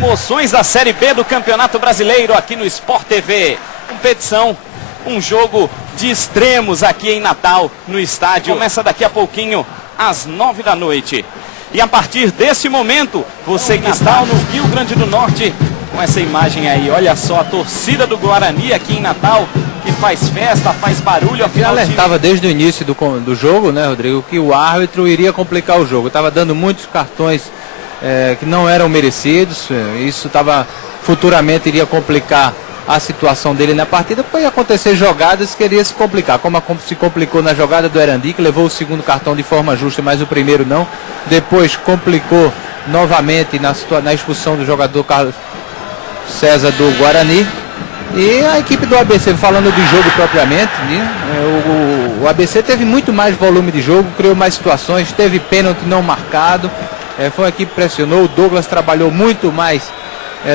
emoções da Série B do Campeonato Brasileiro aqui no Sport TV. Competição, um jogo de extremos aqui em Natal, no estádio. Começa daqui a pouquinho, às 9 da noite. E a partir desse momento, você que está no Rio Grande do Norte, com essa imagem aí, olha só, a torcida do Guarani aqui em Natal, que faz festa, faz barulho. Afinal, alertava desde o início do jogo, né, Rodrigo, que o árbitro iria complicar o jogo. Estava dando muitos cartões que não eram merecidos. Isso futuramente iria complicar a situação dele na partida, porque ia acontecer jogadas que iria se complicar, como se complicou na jogada do Erandi, que levou o segundo cartão de forma justa, mas o primeiro não. Depois complicou novamente na expulsão do jogador Carlos César do Guarani. E a equipe do ABC, falando de jogo propriamente, né, o ABC teve muito mais volume de jogo, criou mais situações, teve pênalti não marcado, foi uma equipe que pressionou. O Douglas trabalhou muito mais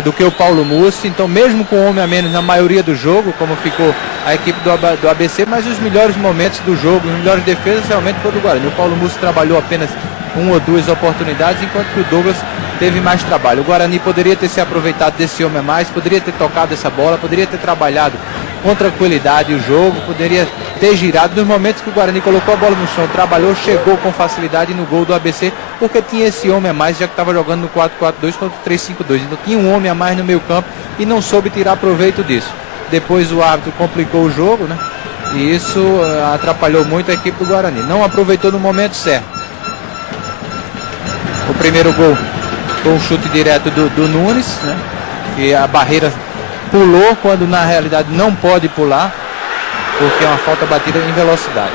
do que o Paulo Mussi, então mesmo com um homem a menos na maioria do jogo, como ficou a equipe do ABC, mas os melhores momentos do jogo, as melhores defesas realmente foram do Guarani. O Paulo Mussi trabalhou apenas uma ou duas oportunidades, enquanto que o Douglas teve mais trabalho. O Guarani poderia ter se aproveitado desse homem a mais, poderia ter tocado essa bola, poderia ter trabalhado com tranquilidade o jogo, poderia ter girado. Nos momentos que o Guarani colocou a bola no chão, trabalhou, chegou com facilidade no gol do ABC, porque tinha esse homem a mais, já que estava jogando no 4-4-2 contra o 3-5-2. Então tinha um homem a mais no meio campo e não soube tirar proveito disso. Depois o árbitro complicou o jogo, né? E isso atrapalhou muito a equipe do Guarani. Não aproveitou no momento certo. O primeiro gol foi um chute direto do Nunes, né? E a barreira pulou quando na realidade não pode pular, porque é uma falta batida em velocidade.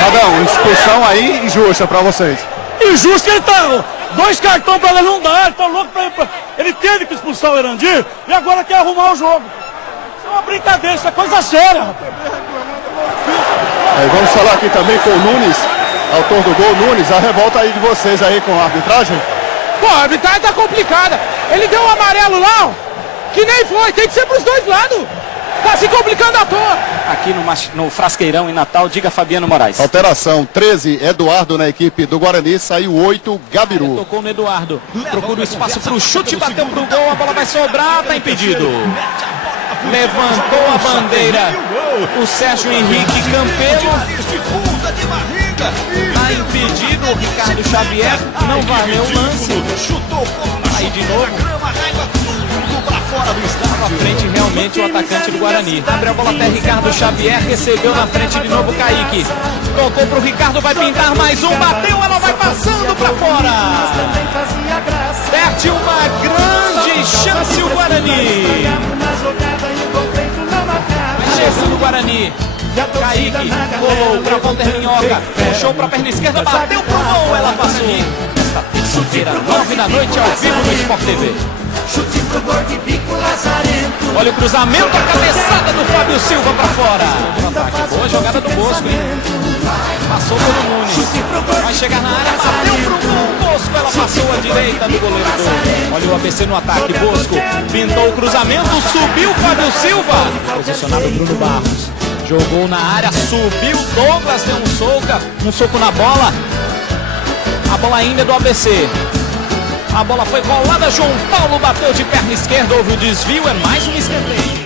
Radão, expulsão aí injusta pra vocês. Injusto, ele tá. 2 cartões pra ele não dá, ele tá louco ele teve que expulsar o Erandi e agora quer arrumar o jogo. Isso é uma brincadeira, isso é coisa séria, rapaz. Vamos falar aqui também com o Nunes, autor do gol. Nunes, a revolta aí de vocês aí com a arbitragem? Pô, a arbitragem tá complicada. Ele deu um amarelo lá, ó, que nem foi, tem que ser pros dois lados. Tá se complicando à toa. Aqui no Frasqueirão em Natal, diga Fabiano Moraes. Alteração, 13, Eduardo na equipe do Guarani, saiu 8, Gabiru. Tocou no Eduardo, procura o espaço pro chute, bateu pro gol, a bola vai sobrar, tá impedido. Levantou a bandeira o Sérgio Henrique Campelo. Tá impedido o Ricardo Xavier, não valeu o lance. Aí de novo. Na frente realmente o atacante do Guarani. Abre a bola até Ricardo Xavier, recebeu na frente de novo Kaique. Tocou pro Ricardo, vai pintar mais um, bateu, ela vai passando pra fora. Perde uma grande chance o Guarani. Chegando o Guarani. Kaique, golou pra Walter Minhoca, puxou pra perna esquerda, bateu pro gol, ela passou. Esta terça-feira, 9 da noite, ao vivo no Sport TV. Chute pro gol de bico lazarento. Olha o cruzamento, a cabeçada do Fábio Silva pra fora. Boa jogada do Bosco, hein? Passou pelo Nunes. Vai chegar na área, bateu pro gol. Bosco, ela passou à direita do goleiro. Olha o ABC no ataque, Bosco. Pintou o cruzamento, subiu Fábio Silva. Posicionado Bruno Barros. Jogou na área, subiu Douglas, deu um soco na bola. A bola ainda é do ABC. A bola foi rolada, João Paulo bateu de perna esquerda, houve o desvio, é mais um escanteio.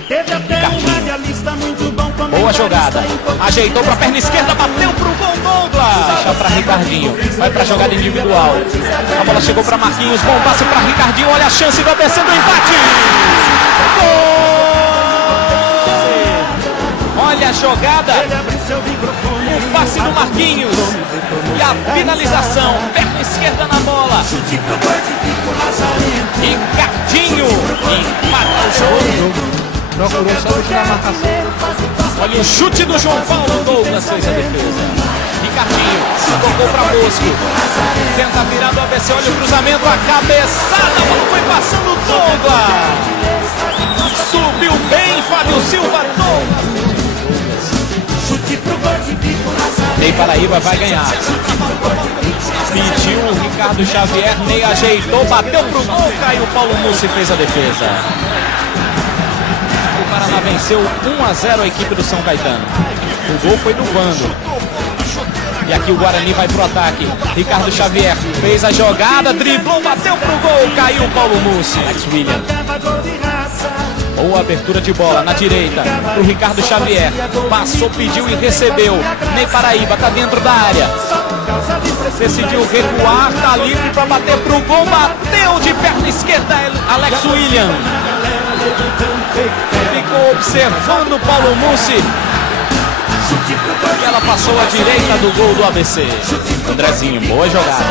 Boa jogada, ajeitou pra perna esquerda, bateu pro gol Douglas. Deixa pra Ricardinho, vai pra jogada individual. A bola chegou pra Marquinhos, bom passe pra Ricardinho, olha a chance do ABC do empate. Gol! Olha a jogada, o passe do Marquinhos e a finalização, perna esquerda na bola. Ricardinho empata o jogo. Procurou só tirar a marcação. Olha o chute do João Paulo, Douglas fez a defesa. Ricardinho tocou para Bosco, tenta virar do ABC, olha o cruzamento, a cabeçada, a bola foi passando Douglas. Subiu bem Fábio Silva, Douglas. Ney Paraíba vai ganhar. Pediu o Ricardo Xavier, Ney ajeitou, bateu pro gol, caiu Paulo Mussi, fez a defesa. O Paraná venceu 1-0 a equipe do São Caetano. O gol foi do Vando. E E aqui o Guarani vai pro ataque. Ricardo Xavier fez a jogada, driblou, bateu pro gol, caiu o Paulo Mussi. Alex William. Boa abertura de bola na direita pro Ricardo Xavier. Passou, pediu e recebeu. Ney Paraíba tá dentro da área. Decidiu recuar, tá livre para bater pro gol. Bateu de perna esquerda, Alex William. Ficou observando o Paulo Mussi. E ela passou à direita do gol do ABC. Andrezinho, boa jogada.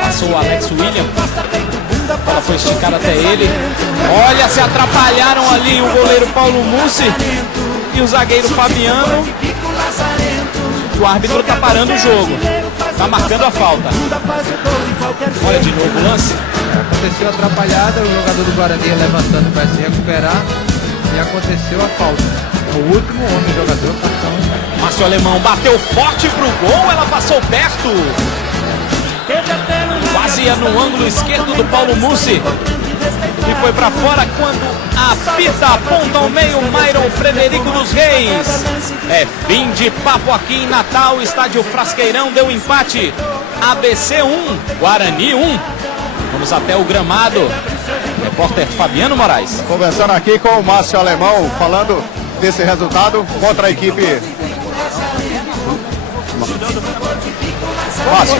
Passou o Alex William. Ela foi esticada até ele. Olha, se atrapalharam ali o goleiro Paulo Mussi e o zagueiro Fabiano. O árbitro está parando o jogo. Está marcando a falta. Olha de novo o lance. Aconteceu a atrapalhada, o jogador do Guarani levantando para se recuperar e aconteceu a falta. O último homem jogador, cartão. Márcio Alemão bateu forte pro gol, ela passou perto. Quase ia no ângulo esquerdo do Paulo Mussi. E foi para fora quando apita, aponta ao meio Myron Frederico dos Reis. É fim de papo aqui em Natal, estádio Frasqueirão deu empate. ABC 1, Guarani 1. Vamos até o gramado. Repórter Fabiano Moraes. Conversando aqui com o Márcio Alemão, falando desse resultado contra a equipe. Márcio,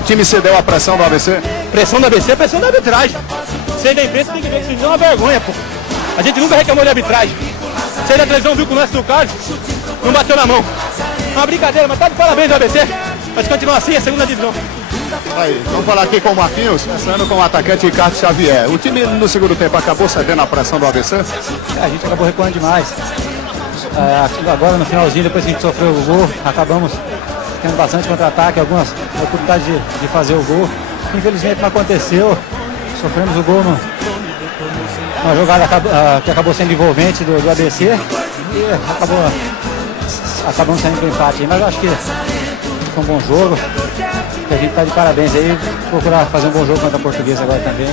o time cedeu a pressão do ABC? Pressão do ABC é pressão da arbitragem. Você da imprensa tem que ver que isso é uma vergonha, pô. A gente nunca reclamou de arbitragem. Você da televisão viu que o lance do Carlos não bateu na mão. É uma brincadeira, mas tá de parabéns do ABC. Mas continua assim, é a segunda divisão. Aí, vamos falar aqui com o Marquinhos, começando com o atacante Ricardo Xavier. O time no segundo tempo acabou cedendo a pressão do ABC? A gente acabou recuando demais. Agora no finalzinho, depois que a gente sofreu o gol, acabamos tendo bastante contra-ataque, algumas oportunidades de fazer o gol. Infelizmente não aconteceu. Sofremos o gol numa jogada que acabou sendo envolvente do ABC e acabamos saindo para o empate. Mas eu acho que foi um bom jogo, que a gente está de parabéns aí, procurar fazer um bom jogo contra a Portuguesa agora também.